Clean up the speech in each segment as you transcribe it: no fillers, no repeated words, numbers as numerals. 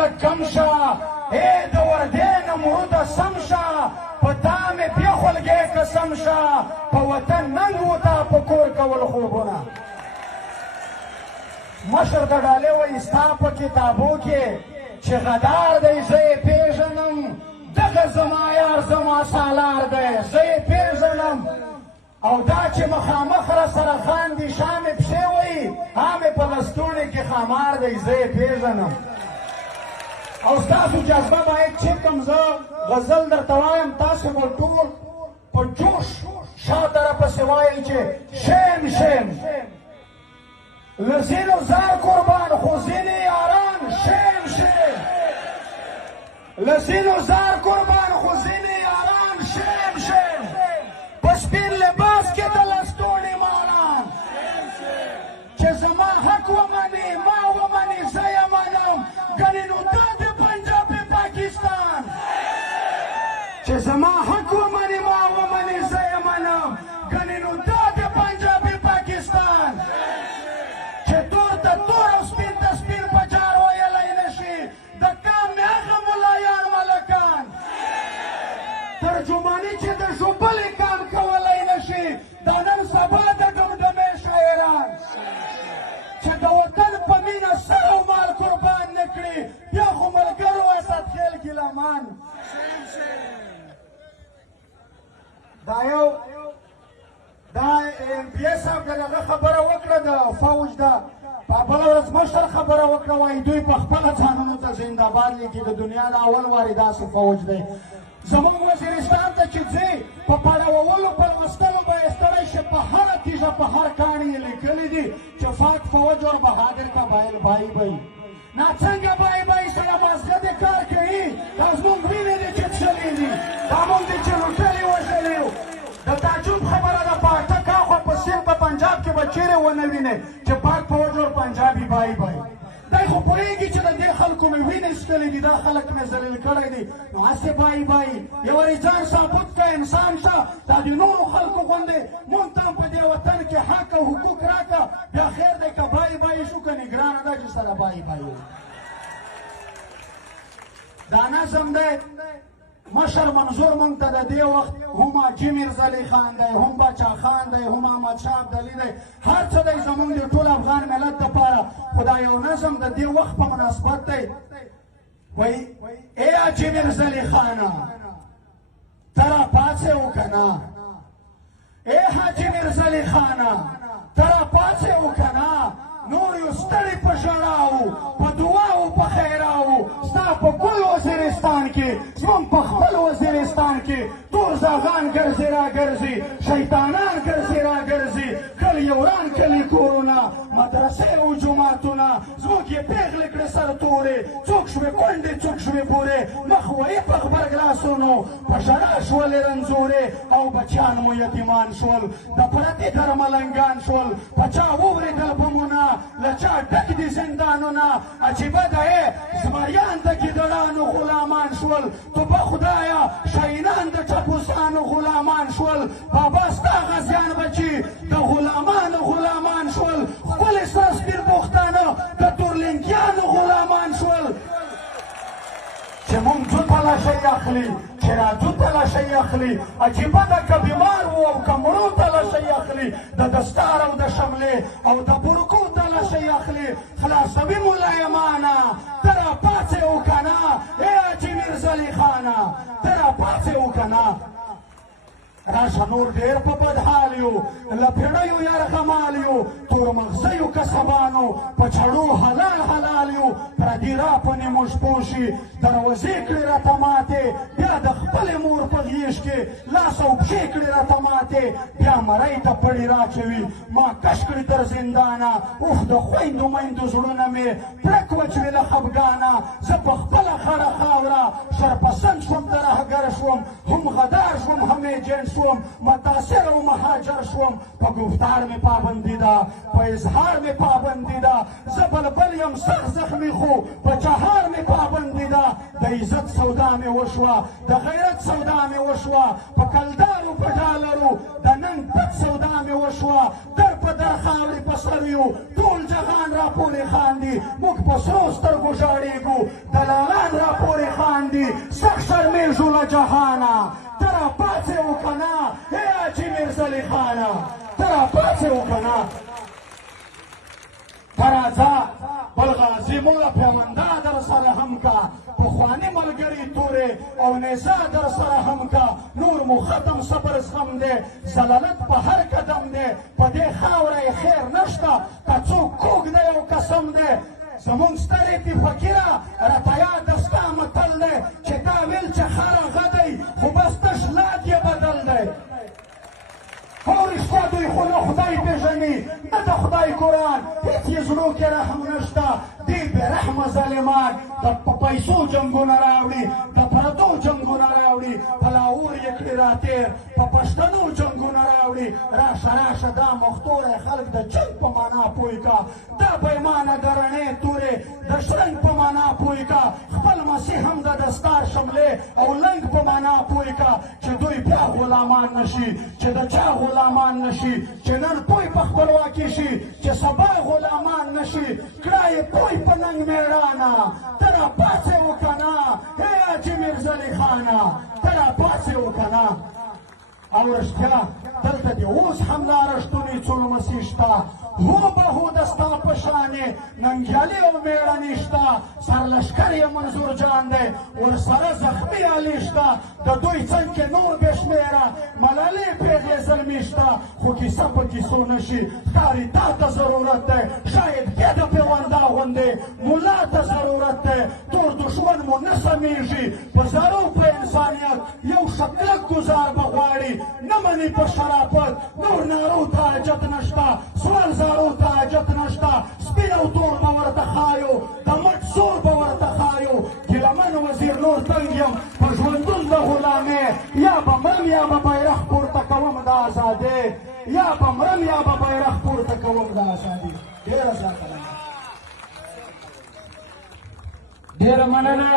لږ کم شه ای د وردې نمروده سم شه په تا مې پېښولګی قسم شه په وطن ننګ و تا په کور کول خوبونه مشر د ډالۍ وایي ستا په کتابو کې چې غدار دی زه یې پېژنم دغه زما یار زما سالار دی زه یې پېژنم او دا چې مخامخ را سره خاندي شا مې پښې وایي ها مې په لستوڼي کې خامار دی زه یې پېژنم او ستاسو جذبه باید چې کوم زه غزل درته وایم تاسو به ټول په جوش شاته راپسې وایئ چې شیم شیم له ځینو زار قربان خو ځینې یاران شیم شیم له ځینو زار قربان خو ځینې یاران شیم شیم په سپین لباس کې د لستوڼي ماران چې زما حق ومني ما ومني زه یې منم ګنې نو دا د پنجاب پاکستان چې زما حق ومني ما ومني زه یې منم ګنې نو دا د پنجاب پاکستان چې تور ته تور او سپین ته سپین په جار ویلی نشي د کام مې هغه ملایان ملکان ترجماني چې د ژوبلې کام کولی نشي دا نن سبا د ډمډمې شاعران چې د وطن په مینه سر او مال قربان نه کړي بیا خو ملګرو اسد خیل ګیلمان دا ام پی ایس صاحب د هغه خبره وکړه د فوج ده په بله ورځ مشر خبره وکړه وایي دوی په خپله ځانونو ته زندهباد لیکي د دنیا د اول وارې داسې فوج دی زموږ وزیرستان ته چې ځې په پړاوولو په لوستلو به یې ستړی شي په هره تیږه په هر کاڼي یې لیکلي دي چې فاک فوج اور بهادر قبایل بای بای نا څنګه بای بای سره مازغه د کار کوي دا زموږ وینې دي چې څلي دي دا موږ دي چې لوټلي وژلي یو د تعجب خبره ده پاټک اخوا په سیند په پنجاب کې به چیرې ونه وینې چې پاک فوج اور پنجابي بای بای دی خو پوهېږي چې د دې خلکو مې وینې څښلې دي دا خلک مې ذلیل کړی دي نو هسې بای بای یو وارې ځان ثابت که انسان شه دا د نورو خلکو غوندې مونږ ته هم په دې وطن کې حق او حقوق راکړه بیا خیر دی که بای بای شو که نګرانه ده چې سره بای بای دا نظم دی مشر منظور مونږ ته د دې وخت هم حاجي میرزعلي خان دی هم باچا خان دی هم احمدشاه ابدالي دی هر څه دی زمونږ د ټول افغان ملت دپاره خو دا یو نظم د دې وخت په مناسبت دی وایي ای حاجي میرزعلي خانه ته راپاڅې که نه ای حاجي میرزعلي خانه ته راپاڅې که نه نور یو ستړي په ژړاو په دعاو په خیراو ستا په ګل وزیرستان کې زموږ په خپل وزیرستان کې تور زاغان ګرځي را ګرځي شیطانان ګرځي را ګرځي کلي وران کلي کورونه مدرسې او جوماتونه زموږ یې پېغلې کړې سرتورې څوک شوې کونډې څوک شوې بورې مخ وهي په غبرګلاسونو په ژړا شولې رنځورې او بچیان مو یتیمان شول د پردي درملنګان شول په چا وورېدل بمونه له چا ډک دي زندانونه عجیبه ده یې زمریان د ګیدړانو غلامان شول تو به خدایه شاهینان د ټپوسانو غلامان شول بابا ستا غازیان بچي د غلامانو غلامان شول ښکلې سره سپین پښتانه د تورلنګیانو غلامان شول چې مونږ ځو تلاشۍ اخلي چې راځو تلاشۍ اخلي عجیبه ده که بیمار و او که مړو تلاشۍ اخلي د دستار او د شملې او د برکو تلاشۍ اخلي خلاصوي ملایمانه ته راپاڅې و که نه ای حاجي میرزعلي خانه ته راپاڅې و که نه راشه نور ډېر په بد حال یو له پېړیو یرغمال یو تور مغزیو کسبانو په چړو حلال حلال یو پردي را په نیمو شپو شي دروازې کړې راته ماتې بیا د خپلې مور په غېږ کې لاس او پښې کړې راته ماتې بیا مرۍ ته پړې راچوي ما کش کړي تر زندانه اوف د خویندو میندو زړونه مې پړک وچوي له خفګانه زه په خپله خړه خاوره شرپسند شوم ترهګر شوم هم غدار شوم هم ایجنټ شوم متاثر او مهاجر شوم په گفتار مې پابندي ده په اظهار مې پابندي ده زه بلبل یم سخت زخمي خو په چهار مې پابندي ده د عزت سودا مې وشوه د غیرت سودا مې وشوه په کلدارو په ډالرو د ننګ پت سودا مې وشوه در په در خاورې په سر یو ټول جهان راپورې خاندي موږ په سرو سترګو ژاړېږو دلالان راپورې خاندي سخت شرمېږو له جهانه ته راپاڅې که نه ای حاجي میرزلي خانه ته راپاڅې که نه ترازا بل غازی مولا پیمنده در سر هم کا پخوانی ملګری تورې او نیزه در سره هم کا نور مو ختم صبر زغم دی زلالت په هر قدم دی په دې خاوره یې خیر نشته که څوک کوږ دی او قسم دی زمونږ سترې دي فقیره راته یاد د ستا متل دی چې تا ویل چې خره غدی خو بس تش لاد یې بدل دی او رشته دوی خو نه خدای پېژني نه د خدای قرآن هېڅ یې زړو کې رحم نشته دې بې رحمه ظالمان د په پیسو جنګونه راوړي د پردو جنګونه راوړي په لاهور یې کړي راتېر په پښتنو جنګونه راوړي راشه راشه دا مختوری خلک د جنګ په معنا پوه کا دا پیمانه د رڼې تورې د شرنګ په معنا پوه کا خپل مسیح هم د دستار شملې او لنګ په معنا پوه کا چې دوی بیا غلامان نشي چې د چا غلامان نشي چې نن توی په خپلواکي شي چې سبا غلامان نشي کړه یې توی په ننګ مېړانه ته راپاڅې وکه نه ای حاجي میرزلي خانه ته راپاڅې وکه نه او رښتیا دلته دې اوس هم لاره شتونې څو لمسي شته هوبهو د ستا په شانې ننګیالي او مېړنې شته سرلښکر یې منظور جان دی ورسره زخمي علي شته د دوی څنګ کې نور بې شمېره ملالۍ پېغلې زلمي شته خو کیسه په کیسو نه شي ښکاري تا ته ضرورت دی شاید بیا د پیونده غوندې ملا ته ضرورت دی تور دښمن مو نه سمیږي په زرو په انسانیت یو شکلک ګزار به غواړي نه مني په شرافت نور نارو ته حاجت نشته سوال زارو ته حاجت نشته سپین او تور به ورته ښایو د مټ زور به ورته ښایو ګیلمن وزیر نور تنګ یم په ژوندون د غلامې یا به مرم یا به بیرغ پورته کوم د ازادۍ یا به مرم یا به بیرغ پورته کوم د ازادۍ ډېره زیاته ډېره مننه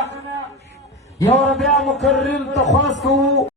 یو بیا مکرر ته خواست کوو